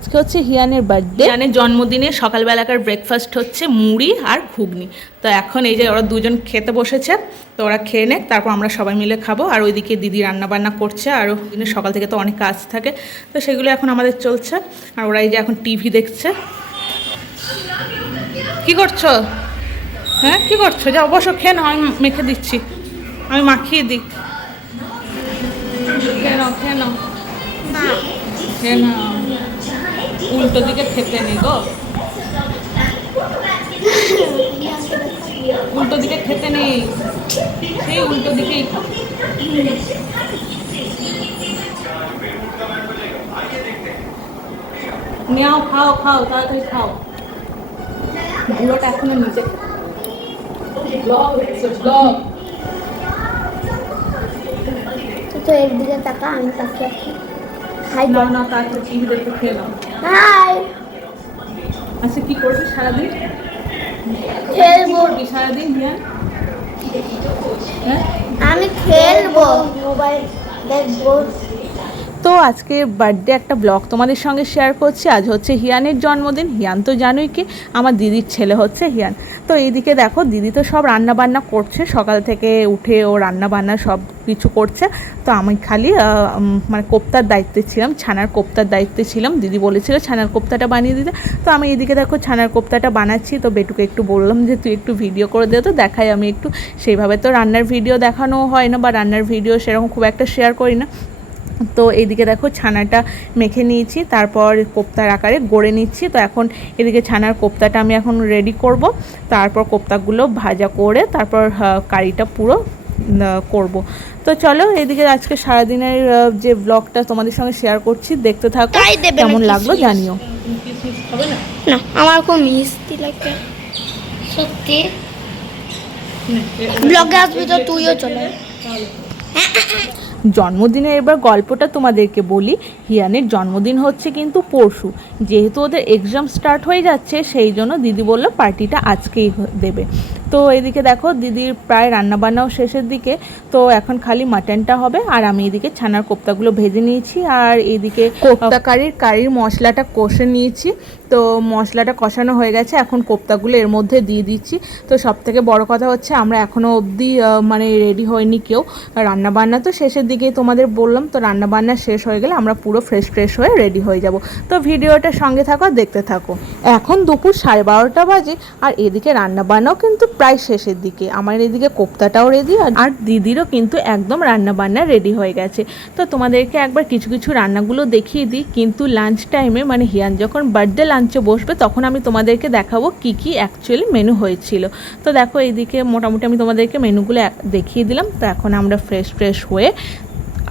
আজকে হচ্ছে হিয়ানের বার্থডে। হিয়ানের জন্মদিনে সকালবেলাকার ব্রেকফাস্ট হচ্ছে মুড়ি আর ঘুগনি। তো এখন এই যে ওরা দুজন খেতে বসেছে, তো ওরা খেয়ে নেক, তারপর আমরা সবাই মিলে খাবো। আর ওইদিকে দিদি রান্নাবান্না করছে, আর দিনের সকাল থেকে তো অনেক কাজ থাকে, তো সেগুলো এখন আমাদের চলছে। আর ওরা এই যে এখন টিভি দেখছে। কি করছো? হ্যাঁ কি করছো? যা অবশ্য খেয়ে নাও, আমি মেখে দিচ্ছি, আমি মাখিয়ে দিই। খেয়ে নাও খেয়ে নাও খেয়ে নাও। উল্টো দিকে খেতে নেই গো, উল্টো দিকে খেতে নেই, সেই উল্টো দিকেই খাও। নিয়াও, খাও খাও তাড়াতাড়ি খাও। বুড়োটা এখনো নিচে ব্লগ হচ্ছে, ব্লগ। তো একদিকে তাকা, আমি তাকিয়ে আছি। হাই না না, তাড়াতাড়ি টিভি দেখতে খেয়ে নাও। হাই। আচ্ছা কি করবি সারাদিন? খেলবো সারাদিন হিয়া? হ্যাঁ আমি খেলবো, মোবাইল দেখবো। তো আজকে বার্থডে একটা ব্লগ তোমাদের সঙ্গে শেয়ার করছি। আজ হচ্ছে হিয়ানের জন্মদিন। হিয়ান তো জানোই কি, আমার দিদির ছেলে হচ্ছে হিয়ান। তো এইদিকে দেখো দিদি তো সব রান্না বান্না করছে, সকাল থেকে উঠে ও রান্না বান্না সব কিছু করছে। তো আমি খালি মানে কোপ্তার দায়িত্বে ছিলাম, ছানার কোপ্তার দায়িত্বে ছিলাম। দিদি বলেছিল ছানার কোপ্তাটা বানিয়ে দিতে। তো আমি এইদিকে দেখো ছানার কোপ্তাটা বানাচ্ছি। তো বেটুকে একটু বললাম যে তুই একটু ভিডিও করে দে, তো দেখাই আমি একটু। সেইভাবে তো রান্নার ভিডিও দেখানো হয় না, বা রান্নার ভিডিও সেরকম খুব একটা শেয়ার করি না। তো এইদিকে দেখো ছানাটা মেখে নিয়েছি, তারপর কোপ্তার আকারে গড়ে নিচ্ছি। তো এখন এদিকে ছানার কোপ্তাটা আমি এখন রেডি করব, তারপর কোপ্তাগুলো ভাজা করে তারপর কারিটা পুরো করব। তো চলো এদিকে আজকে সারাদিনের যে ব্লগটা তোমাদের সঙ্গে শেয়ার করছি, দেখতে থাকো, কেমন লাগলো জানিও। না আমার খুব মিষ্টি লাগে সত্যি। ব্লগে আসবি তো তুইও চলে। জন্মদিনের এবার গল্পটা তোমাদেরকে বলি। হিয়ানের জন্মদিন হচ্ছে কিন্তু পরশু, যেহেতু ওদের এক্সাম স্টার্ট হয়ে যাচ্ছে, সেই জন্য দিদি বললো পার্টিটা আজকেই দেবে। তো এদিকে দেখো দিদির প্রায় রান্নাবান্নাও শেষের দিকে। তো এখন খালি মাটনটা হবে, আর আমি এদিকে ছানার কোপ্তাগুলো ভেজে নিয়েছি, আর এইদিকে কোপ্তা কারির মশলাটা কষে নিয়েছি। তো মশলাটা কষানো হয়ে গেছে, এখন কোপ্তাগুলো এর মধ্যে দিয়ে দিচ্ছি। তো সবথেকে বড় কথা হচ্ছে আমরা এখনও অবধি মানে রেডি হয়নি কেউ। রান্নাবান্না তো শেষের দিকে তোমাদের বললাম, তো রান্নাবান্না শেষ হয়ে গেলে আমরা পুরো ফ্রেশ হয়ে রেডি হয়ে যাব। তো ভিডিওটা সঙ্গে থাকো, দেখতে থাকো। এখন দুপুর 12:30 বাজে, আর এদিকে রান্নাবান্নাও কিন্তু প্রায় শেষের দিকে। আমার এদিকে কোপ্তাটাও রেডি, আর দিদিরও কিন্তু একদম রান্নাবান্না রেডি হয়ে গেছে। তো তোমাদেরকে একবার কিছু কিছু রান্নাগুলো দেখিয়ে দিই, কিন্তু লাঞ্চ টাইমে মানে হিয়ান যখন বার্থডে লাঞ্চে বসবে তখন আমি তোমাদেরকে দেখাবো কি কি অ্যাকচুয়ালি মেনু হয়েছিল। তো দেখো এইদিকে মোটামুটি আমি তোমাদেরকে মেনুগুলো দেখিয়ে দিলাম। তো এখন আমরা ফ্রেশ হয়ে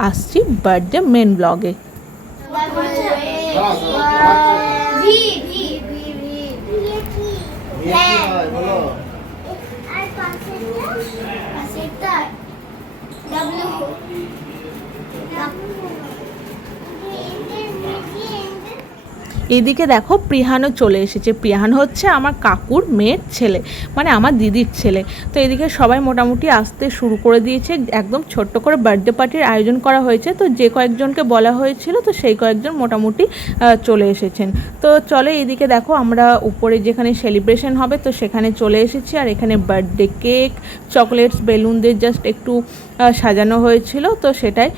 আসছি বার্থডে মেন ব্লগে। এদিকে দেখো প্রিহানও চলে এসেছে। প্রিহান হচ্ছে আমার কাকুর মেয়ের ছেলে, মানে আমার দিদির ছেলে। তো এদিকে সবাই মোটামুটি আসতে শুরু করে দিয়েছে। একদম ছোট্ট করে বার্থডে পার্টির আয়োজন করা হয়েছে। তো যে কয়েকজনকে বলা হয়েছিল, তো সেই কয়েকজন মোটামুটি চলে এসেছেন। তো চলে এদিকে দেখো আমরা উপরে যেখানে সেলিব্রেশন হবে, তো সেখানে চলে এসেছি। আর এখানে বার্থডে কেক, চকলেটস, বেলুন দিয়ে জাস্ট একটু সাজানো হয়েছিল, তো সেটাই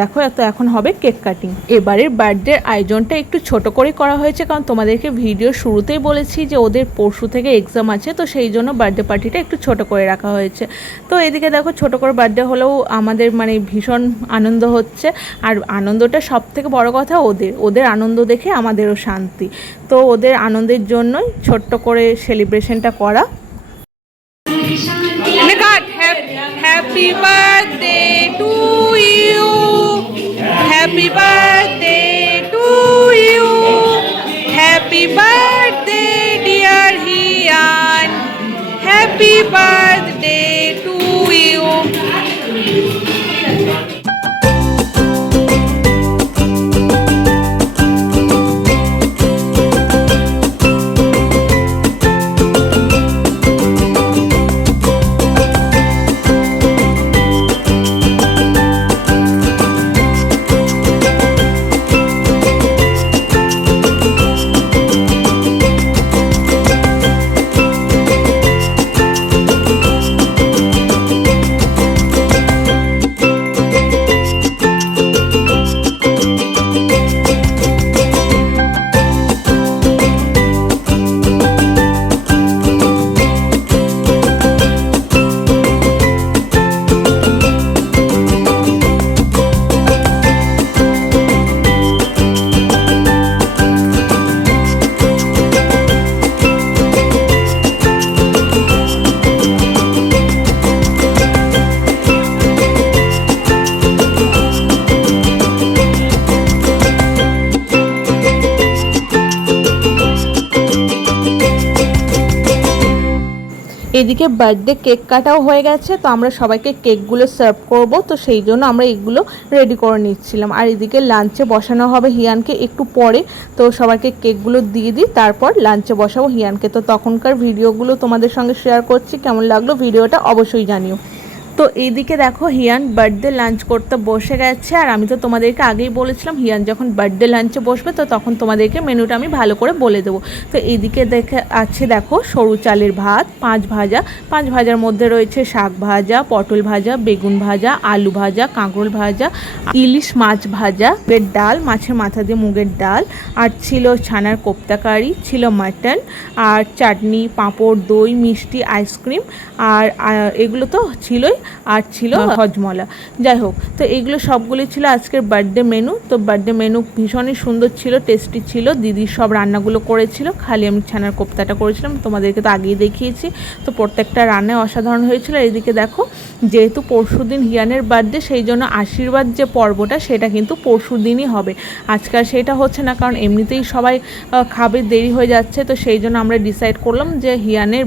দেখো। তো এখন হবে কেক কাটিং। এবারের বার্থডের আয়োজনটা একটু ছোট করে করা হয়েছে, কারণ তোমাদেরকে ভিডিও শুরুতেই বলেছি যে ওদের পরশু থেকে এক্সাম আছে, তো সেই জন্য বার্থডে পার্টিটা একটু ছোট করে রাখা হয়েছে। তো এদিকে দেখো ছোট করে বার্থডে হলেও আমাদের মানে ভীষণ আনন্দ হচ্ছে। আর আনন্দটা সব থেকে বড় কথা ওদের আনন্দ দেখে আমাদেরও শান্তি। তো ওদের আনন্দের জন্যই ছোট্ট করে সেলিব্রেশনটা করা। Happy birthday to you, happy birthday to you, happy birthday dear Hiyan, happy birthday to you. এইদিকে বার্থডে কেক কাটাও হয়ে গেছে, তো আমরা সবাইকে কেকগুলো সার্ভ করব, তো সেই জন্য আমরা এগুলো রেডি করে নিচ্ছিলাম। আর এদিকে লাঞ্চে বসানো হবে হিয়ানকে একটু পরে, তো সবাইকে কেকগুলো দিয়ে দিই, তারপর লাঞ্চে বসাবো হিয়ানকে। তো তখনকার ভিডিওগুলো তোমাদের সঙ্গে শেয়ার করছি, কেমন লাগলো ভিডিওটা অবশ্যই জানিও। তো এইদিকে দেখো হিয়ান বার্থডে লাঞ্চ করতে বসে গেছে, আর আমি তো তোমাদেরকে আগেই বলেছিলাম হিয়ান যখন বার্থডে লাঞ্চে বসবে তো তখন তোমাদেরকে মেনুটা আমি ভালো করে বলে দেবো। তো এইদিকে দেখে আছে দেখো সরু চালের ভাত, 5 ভাজা, 5 ভাজার মধ্যে রয়েছে শাক ভাজা, পটল ভাজা, বেগুন ভাজা, আলু ভাজা, কাঁকরোল ভাজা, ইলিশ মাছ ভাজা, মুগের ডাল, মাছের মাথা দিয়ে মুগের ডাল, আর ছিল ছানার কোপ্তা কারি, ছিল মাটন, আর চাটনি, পাঁপড়, দই, মিষ্টি, আইসক্রিম, আর এগুলো তো ছিলই, আর ছিল হজমলা। যাই হোক, তো এইগুলো সবগুলি ছিল আজকের বার্থডে মেনু। তো বার্থডে মেনু ভীষণই সুন্দর ছিল, টেস্টি ছিল, দিদি সব রান্নাগুলো করেছিল, খালি আমি ছানার কোপ্তাটা করেছিলাম, তোমাদেরকে তো আগেই দেখিয়েছি। তো প্রত্যেকটা রান্নায় অসাধারণ হয়েছিল। এদিকে দেখো যেহেতু পরশুদিন হিয়ানের বার্থডে, সেই জন্য আশীর্বাদ যে পর্বটা সেটা কিন্তু পরশু দিনই হবে, আজকাল সেটা হচ্ছে না, কারণ এমনিতেই সবাই খাবে, দেরি হয়ে যাচ্ছে। তো সেই জন্য আমরা ডিসাইড করলাম যে হিয়ানের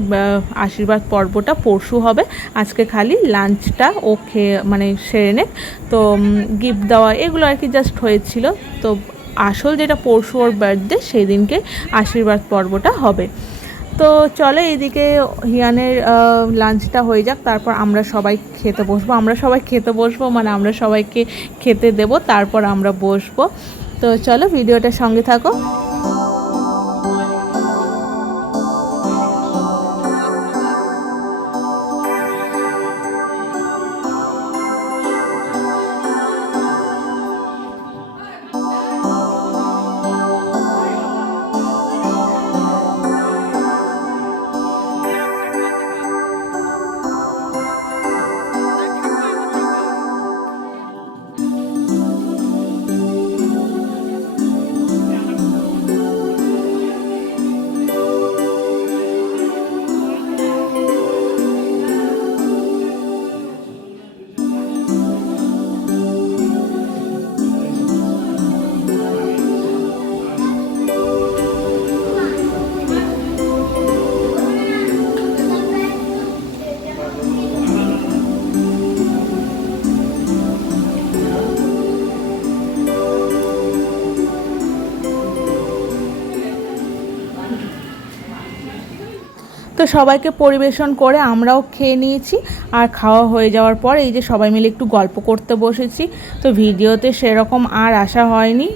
আশীর্বাদ পর্বটা পরশু হবে, আজকে খালি লাঞ্চটা ও খেয়ে মানে সেরে নে। তো গিফট দেওয়া এগুলো আর কি জাস্ট হয়েছিল। তো আসল যেটা পরশু ওর বার্থডে সেই দিনকে আশীর্বাদ পর্বটা হবে। তো চলো এইদিকে হিয়ানের লাঞ্চটা হয়ে যাক, তারপর আমরা সবাই খেতে বসবো। মানে আমরা সবাইকে খেতে দেব, তারপর আমরা বসবো। তো চলো ভিডিওটার সঙ্গে থাকো। তো সবাইকে পরিবেশন করে আমরাও খেয়ে নিয়েছি, আর খাওয়া হয়ে যাওয়ার পর এই যে সবাই মিলে একটু গল্প করতে বসেছি। তো ভিডিওতে সেরকম আর আসা হয়নি,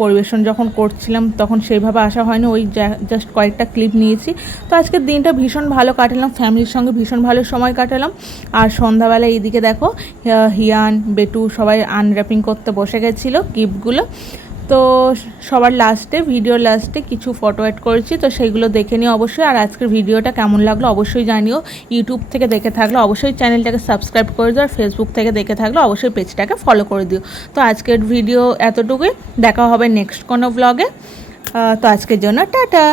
পরিবেশন যখন করছিলাম তখন সেইভাবে আসা হয়নি, ওই জাস্ট কয়েকটা ক্লিপ নিয়েছি। তো আজকের দিনটা ভীষণ ভালো কাটালাম, ফ্যামিলির সঙ্গে ভীষণ ভালো সময় কাটালাম। আর সন্ধ্যাবেলা এইদিকে দেখো হিয়ান, বেটু সবাই আনর্যাপিং করতে বসে গেছিলো গিফটগুলো। তো সবার ভিডিওর লাস্টে কিছু ফটো অ্যাড করেছি, তো সেইগুলো দেখে নিও অবশ্যই। আর আজকের ভিডিওটা কেমন লাগলো অবশ্যই জানিও। ইউটিউব থেকে দেখে থাকলে অবশ্যই চ্যানেলটাকে সাবস্ক্রাইব করে দিও, আর ফেসবুক থেকে দেখে থাকলে অবশ্যই পেজটাকে ফলো করে দিও। তো আজকের ভিডিও এতটুকুই, দেখা হবে নেক্সট কোনো ব্লগে। তো আজকের জন্য টাটা।